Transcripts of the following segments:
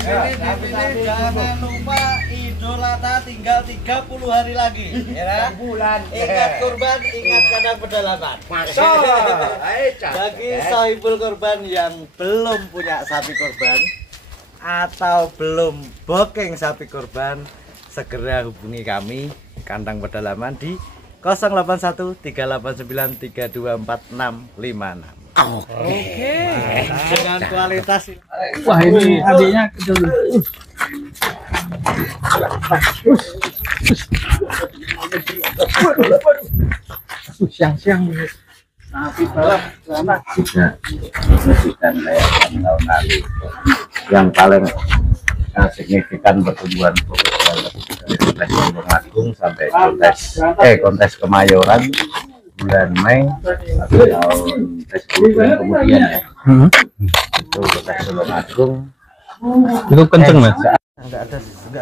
dipilih, jangan lupa Idul Adha tinggal 30 hari lagi, ya. Bulan. Ingat kurban, ingat kandang pedalaman. Masalah. Bagi sahibul kurban yang belum punya sapi kurban atau belum booking sapi kurban, segera hubungi kami kandang pedalaman di 081 389 324656. Oke. Dengan kualitas. Wah, ini adiknya kecil. Siang-siang ini. Sapi balap selamat. Tidak signifikan kayak tahun lalu. Yang paling signifikan pertumbuhan kontes Tulungagung sampai kontes Kemayoran bulan Mei atau tahun 10 bulan kemudian ya. Itu kontes Tulungagung Itu kenceng, Mas. Enggak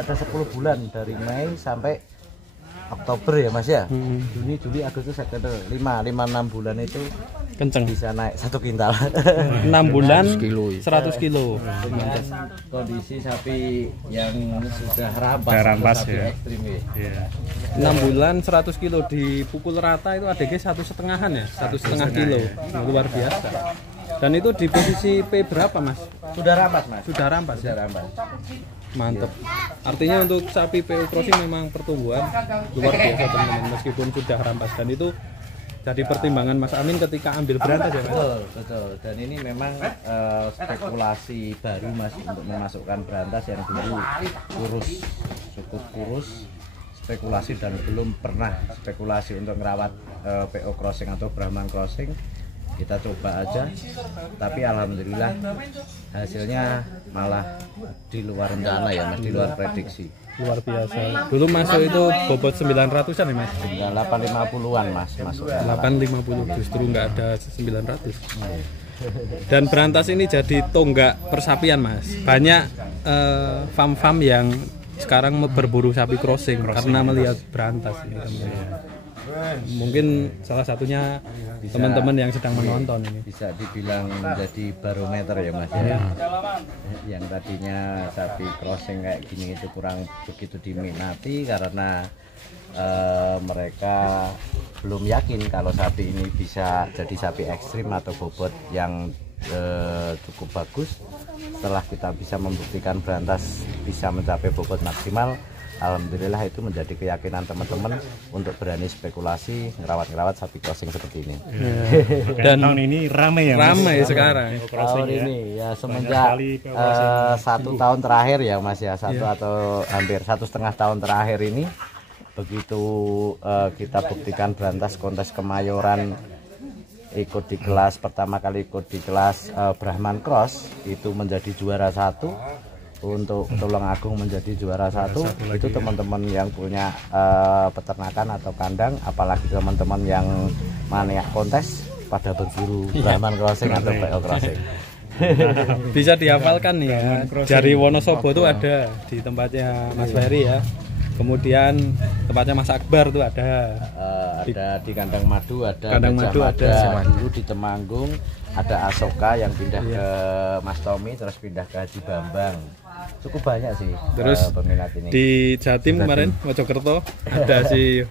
ada 10 bulan dari Mei sampai Oktober ya Mas ya. Juni, Juli, Agustus, September, 6 bulan itu Kenceng. bisa naik 1 kintal. 6 bulan 100 kilo. Dengan kondisi sapi yang sudah rampas, Sudah rampas, sapi ya. ekstrim ya. Iya. 6 bulan 100 kilo dipukul rata itu ADG 1,5-an ya, 1,5 kilo. Luar biasa. Dan itu di posisi P berapa, Mas? Sudah rampas Mas. Sudah rampas. Sudah rampas. Mantep. Artinya untuk sapi PO Crossing memang pertumbuhan luar biasa teman-teman, meskipun sudah rampas, dan itu jadi pertimbangan Mas Amin ketika ambil berantas ya Mas? Betul, betul. Dan ini memang spekulasi baru Mas untuk memasukkan berantas yang dulu kurus, cukup kurus, spekulasi dan belum pernah spekulasi untuk merawat PO Crossing atau Brahman Crossing. Kita coba aja, tapi alhamdulillah hasilnya malah di luar rencana ya Mas, di luar prediksi. Luar biasa. Dulu masuk itu bobot 900-an ya Mas? 850-an Mas masuk. 850, justru nggak ada 900. Dan berantas ini jadi tonggak persapian Mas. Banyak farm-farm yang sekarang berburu sapi crossing karena melihat berantas ini teman-teman. Mungkin salah satunya teman-teman yang sedang menonton ini bisa dibilang menjadi barometer ya Mas ya. Yang tadinya sapi crossing kayak gini itu kurang begitu diminati karena mereka belum yakin kalau sapi ini bisa jadi sapi ekstrim atau bobot yang cukup bagus. Setelah kita bisa membuktikan berantas bisa mencapai bobot maksimal, alhamdulillah itu menjadi keyakinan teman-teman untuk berani spekulasi ngerawat sapi crossing seperti ini. Dan tahun ini ramai ya Mas? ramai sekarang Tahun ini ya semenjak 1 tahun terakhir ya Mas ya, atau hampir 1,5 tahun terakhir ini, begitu kita buktikan berantas kontes Kemayoran, ikut di kelas pertama kali ikut di kelas Brahman Cross itu menjadi juara 1. Untuk Tulungagung menjadi juara 1 itu teman-teman yang punya peternakan atau kandang, apalagi teman-teman yang maniak kontes pada berburu Brahman Crossing atau PO Crossing. bisa dihafalkan nih ya. Dari Wonosobo tuh ada di tempatnya Mas Ferry ya. Kemudian tempatnya Mas Akbar tuh ada. Ada di Kandang Madu, ada Kandang Madu, ada dulu di Temanggung, ada Asoka yang pindah ke Mas Tommy, terus pindah ke Haji Bambang. Cukup banyak sih terus peminat ini. di Jatim kemarin Mojokerto ada si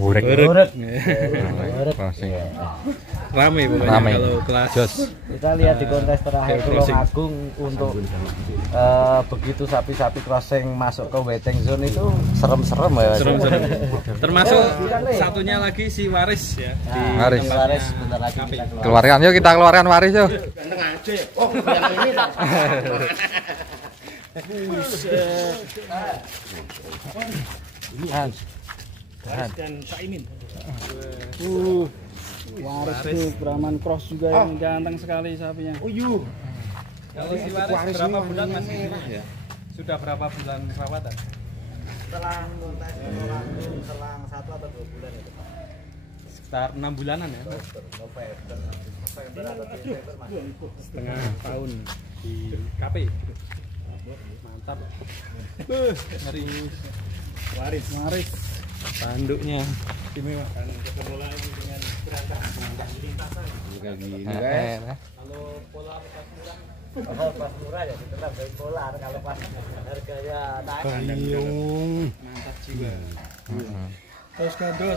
Urek. rame pokoknya kalau kelas Kita lihat di kontes terakhir Tulungagung untuk begitu sapi-sapi crossing masuk ke waiting zone itu serem-serem ya. serem-serem. Termasuk satunya lagi si Waris ya. Di Waris. Waris bentar lagi kita Keluarkan yuk, kita keluarkan Waris yuk. Dan Saimin. Waris tuh Brahman Cross juga yang ganteng sekali sapinya. Kalau si Waris berapa bulan Mas ini? Sudah berapa bulan perawatan? selang 1 atau 2 bulan itu Pak. Sekitar 6 bulanan ya. November atau Desember Mas. Setengah tahun di KP. Mantap. Ngeri. Waris. Tanduknya istimewa. Dan ketemu lagi dengan berantas lintasan. Gini Kalau pola Pas murah ya tetap dari polar, kalau pas harganya naik. Mantap jiwa. Terus gandos.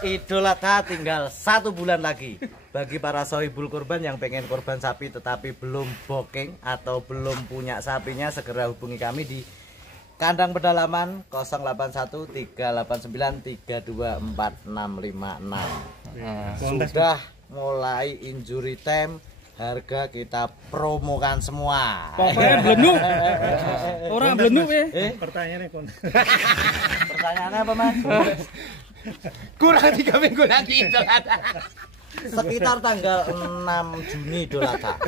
Idul Adha tinggal 1 bulan lagi. Bagi para sohibul kurban yang pengen kurban sapi tetapi belum booking atau belum punya sapinya, segera hubungi kami di Kandang Pedalaman 081389324656. Sudah mulai injury time, harga kita promokan semua. Pokoknya belum. Orang belum ya. Pertanyaannya kon. Pertanyaannya apa, Mas? Kurang 3 minggu lagi Idul Adha. Sekitar tanggal 6 Juni Idul Adha.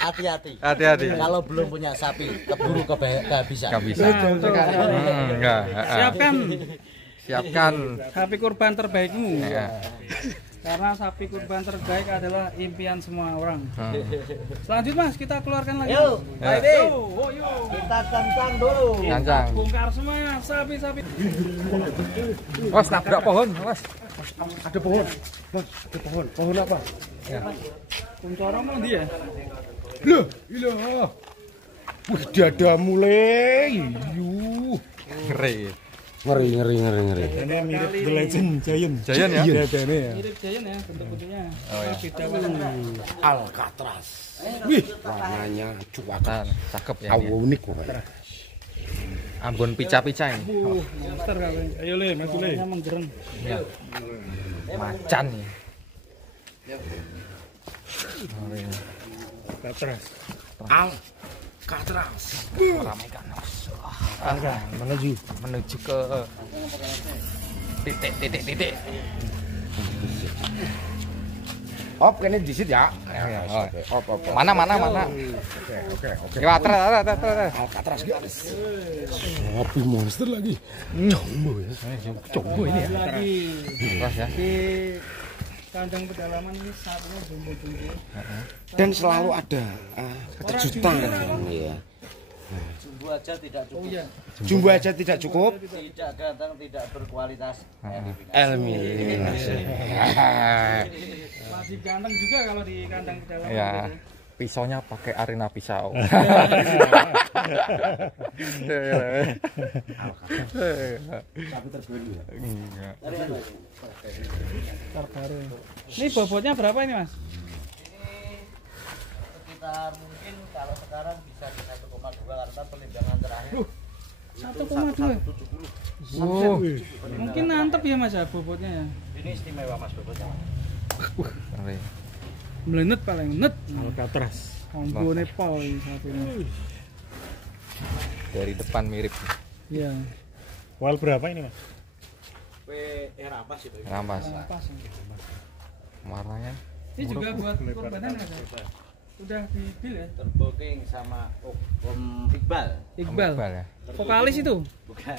Hati-hati. Hati-hati. Kalau belum punya sapi, keburu kehabisan. Nggak bisa. Enggak. Siapkan Sapi kurban terbaikmu. ya. Karena sapi kurban terbaik adalah impian semua orang. Selanjutnya Mas, kita keluarkan lagi. Yuk, Pak Edi. Yuk. Kita cancang dulu. Cancang. Bongkar semua sapi-sapi. Was nabrak pohon, was. Ada pohon. Mas, ada pohon. Pohon apa? Kuncorong mau dia. Loh, ilah. Wih, dadamu le. Yuh. Ngeri. Ngeri. Ini mirip The Legend Giant. Giant ya? Iya, ini ya. Mirip giant ya bentuk bentuknya. Oh ya. Beda banget. Alcatraz. Wih, warnanya cuakan. Cakep ya. Unik pokoknya. Ambon pica-pica ini. Monster kali. Ayo le, maju le. Warnanya menggereng. Ya. Macan nih. Katras. Alcatraz. Ramaikan. Menuju ke titik. Op, kene disit ya. Op. Mana? Oke. Ya, atas. Alcatraz guys. Sapi monster lagi. Combo ya. Combo ini ya. Lagi Terus ya. di kandang pedalaman ini sapinya jumbo-jumbo. Dan selalu ada kejutan. Iya. Jumbo aja tidak cukup. Oh iya. Jumbo aja tidak cukup. Tidak ganteng, tidak berkualitas. Eliminasi. Masih ganteng juga kalau di kandang pedalaman. Ya. gitu. Pisaunya pakai arena pisau. Terbaru. Ini bobotnya berapa ini Mas? Sekitar mungkin kalau sekarang bisa di 1,2 karena pelimbangan terakhir 1,2. Oh, Mungkin nantep ya Mas ya bobotnya ya. ini istimewa Mas bobotnya. ngeri. Melenet paling net. Alcatraz. Ambone pol ini sapinya. Dari depan mirip. Iya. Wal berapa ini, Mas? Rampas itu. Rampas. Pas. Warnanya Ini juga buat korbanan Mas. Ya? Udah di bil ya? Terbooking sama Om Iqbal. Iqbal. ya. Vokalis itu? Bukan.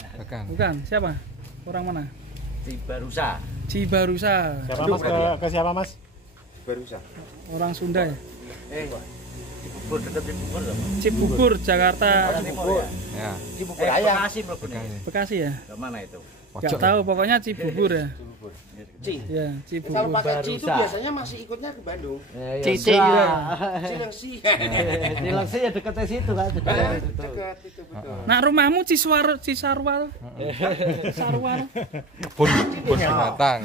Bukan. Siapa? Orang mana? Cibarusa. Cibarusa. Siapa Mas? Ke siapa Mas? Orang Sunda ya? Cibubur, dekat Cibubur dong. Cibubur, Jakarta. Cibubur. Ya. Cibubur ayam. Bekasi mlebu Bekasi ya? Ke mana itu? Gak tahu, pokoknya Cibubur ya. Ya, Cibubur. Kalau pakai Ci itu Barusa. biasanya masih ikutnya ke Bandung. Cici. Cilengsi. Cilengsi ya dekatnya situ kan. Dekat itu betul. Nah, rumahmu Cisarwa. Cisarwa. Kebun binatang.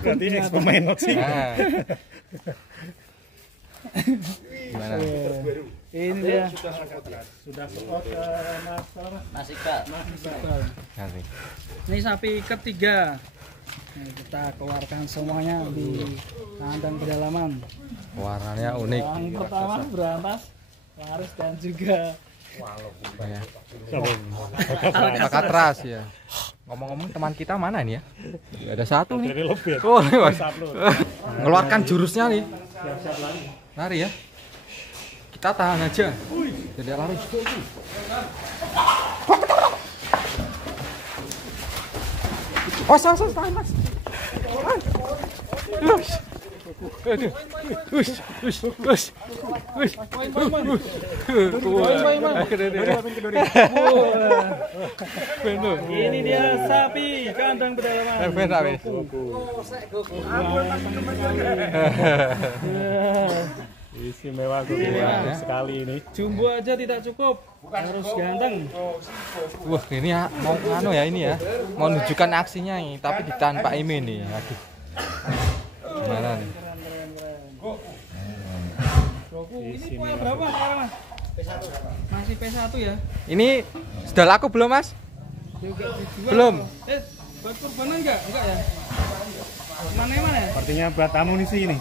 Berarti ex pemain Notsing. Nah. Gimana? Ini dia. Sudah support ke Mas Mas Iqbal. Nanti. Ini sapi ketiga. Nah, kita keluarkan semuanya di kandang pedalaman. Warnanya unik. Yang pertama berantas, laris dan juga Ya. Alcatraz. Alcatraz ya. Ngomong-ngomong teman kita mana ini ya? Ada satu nih. Dari Lobet. Oh, ngeluarkan jurusnya nih. Lari ya. Kita tahan aja. Tidak lari. Tahan mas. Ini dia sapi kandang pedalaman. Istimewa sekali ini. Jumbo aja tidak cukup, harus ganteng. Wah, ini ya mau nganu ya ini ya. Mau nunjukkan aksinya nih, tapi ditahan Pak Ime nih. Aduh. Gimana nih? Ini poin berapa sekarang, Mas? Masih P1 ya? Ini sudah laku belum, Mas? Juga dijual. Belum. Buat kurbanan enggak? Enggak ya? Mana ya? Sepertinya buat amunisi ini.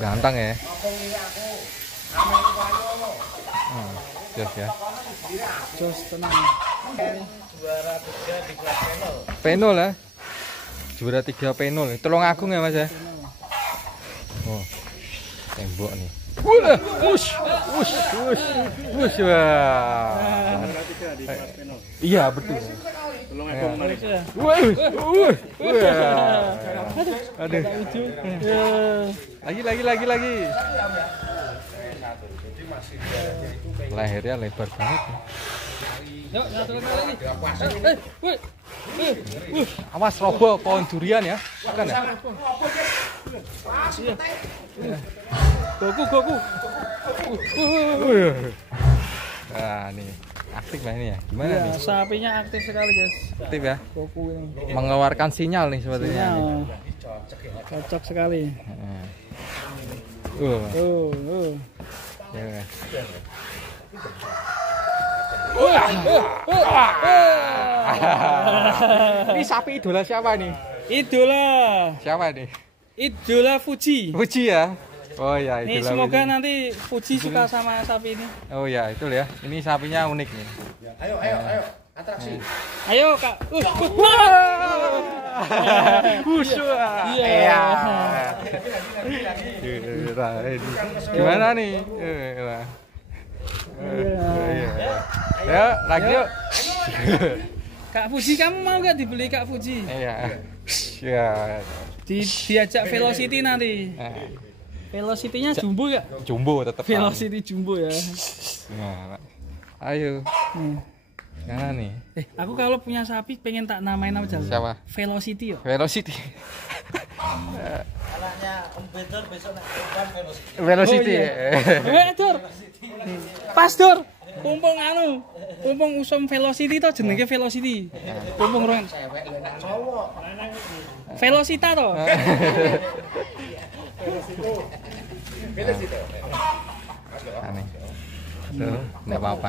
Ganteng ya. Jos ya. Jos tenang. Penol ya. Juara 3 penol. Tolong Agung ya, Mas ya. Oh. Tembok nih. Wah, wush. Wah. Iya, betul. Tolong aku menarik. Aduh. Lagi. Lehernya lebar banget. Yuk, satu lagi. Awas roboh pohon durian ya. Bukan ya? Goku. Nah, nih. Aktif lah ini ya. Gimana Ya, nih? sapinya aktif sekali, guys. Aktif ya. Goku ini. Mengeluarkan sinyal nih sepertinya. Cocok sekali. Ya. Ini sapi idola siapa nih? Siapa nih? Idola Fuji. Fuji ya. Oh ya, Nih idola. semoga Fuji. nanti Fuji suka sama sapi ini. Oh ya, itu ya. Ini sapinya unik nih. Atraksi. Ayo Kak. Iya. Gimana nih? Ya, lagi yuk. Kak Fuji, kamu mau nggak dibeli Kak Fuji? Iya. Ya. Diajak Velocity nanti. Velocity-nya jumbo nggak? Jumbo tetap. Velocity jumbo ya. Nah, ayo. Gimana nih? Aku kalau punya sapi pengen tak namain apa jalan? Siapa? Velocity yo. Velocity. Anaknya Om Bedor besok nak terbang Velocity. Velocity. Dor. Pas Dor. Pumpung usum Velocity to jenenge Velocity. Pumpung roen. Velocita to. Aneh. Tuh, enggak apa-apa.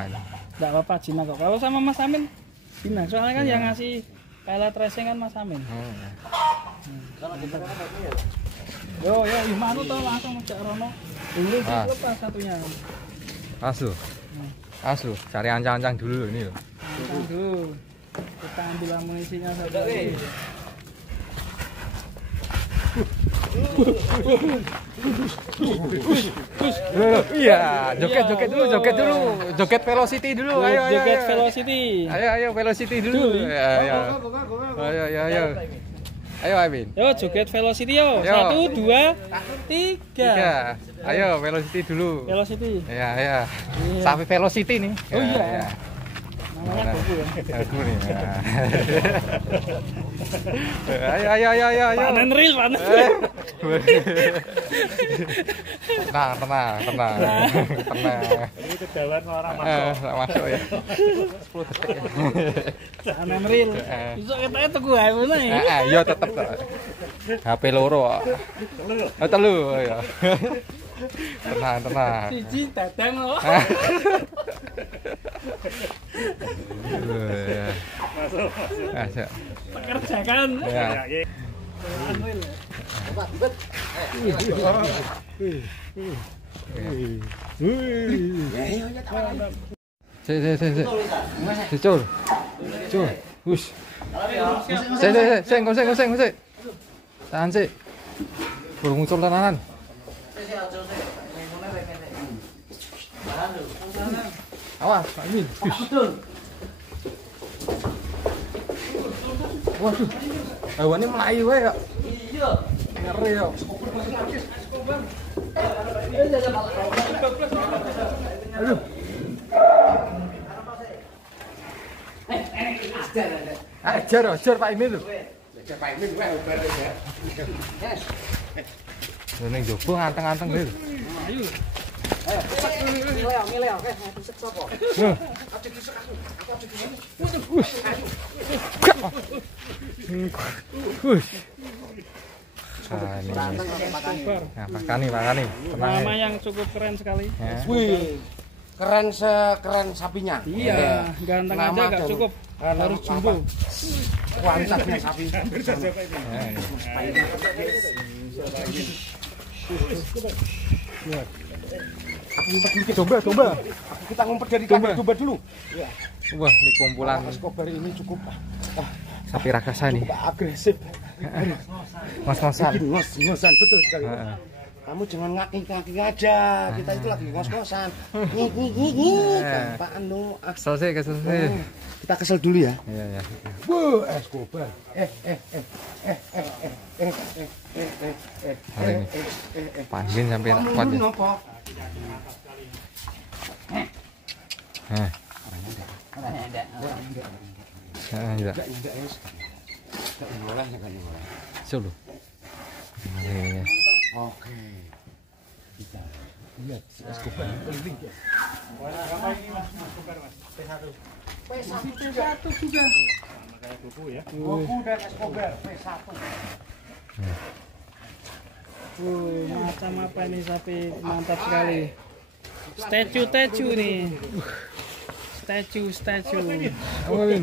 Enggak apa-apa Cina kok. Kalau sama Mas Amin Cina. Soalnya kan yang ngasih pelet racing kan Mas Amin. Yo, gimana tuh langsung ngejak Rono. Dulu apa satunya? Aslu, cari ancang-ancang dulu ini loh. Ancang dulu. Kita ambil amunisinya satu lagi. Iya, joget dulu. Joget Velocity dulu. Ayo. Joget Velocity. Ayo Velocity dulu. Ayo. Ayo Abin. Yo, joget Velocity yo. 1 2 3. Ayo Velocity dulu. Velocity. Iya. Sapi Velocity nih. Oh iya. Namanya Goku ya. Aku nih. Ayo. Panen real. Tenang. Ini kejalan orang masuk. Masuk ya. 10 detik ya. Panen real. Besok kita tuku ae mana ya. Iya tetep kok. HP loro. Telu ya. Tenang. Siji dadang loh. Masuk. Pekerjakan. Ya. Cul. Hush. Seng. Tahan sih. Burung muncul tenanan. Awas, Pak Min. Waduh. Hewane mlayu wae kok. Iya. Ngeri kok. Aduh. Ajar Pak Imin lho. Pak Imin wae obat ya. Ning jowo nganteng-anteng lho. Ayo. Ayo, milih oke, disek sapa? Aja disek aku. Aku aja disek. Makani. Nama yang cukup keren sekali. Wih, keren sekeren sapinya. Iya, ganteng aja gak cukup. Harus jumbo. Kualitasnya sapi. Domba. Kita ngumpet dari kaki domba dulu. Wah, ini kumpulan Skobar ini cukup sapi raksasa nih. agresif. Ngos-ngosan. Ngos-ngosan betul sekali. Kamu jangan ngaki-ngaki aja. Kita itu lagi ngos-ngosan. Gampang anu. Selesai. Kita kesel dulu ya. Iya. Wuh, Skobar. Panggil sampai kuat ya. Iya. Solo. Oke. Kita lihat Skobar keliling ya. P1 juga. Kayak buku ya. Buku dan Skobar P1. Macam apa ini sapi mantap sekali. Statue nih. Statue. Amin.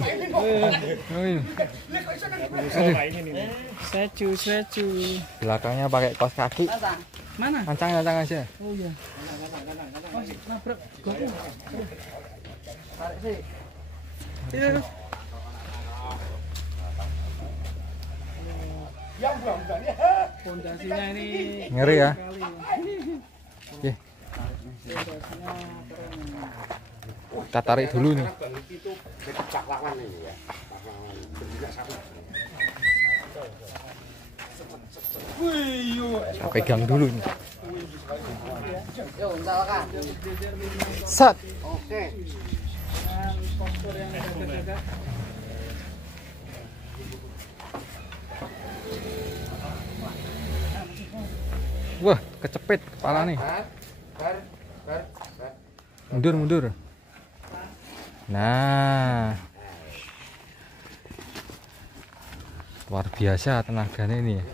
Statue. Belakangnya pakai kaos kaki. Mana? Ancang aja. Oh iya. Nabrak. Tarik sih. Tidak. Pondasinya ini Ngeri ya. Oke. Kita tarik dulu nih. Kita pegang dulu nih. Set. Oke. dengan postur yang jaga-jaga. Wah, kecepit kepala nih. Mundur. Nah, luar biasa tenaganya ini ya.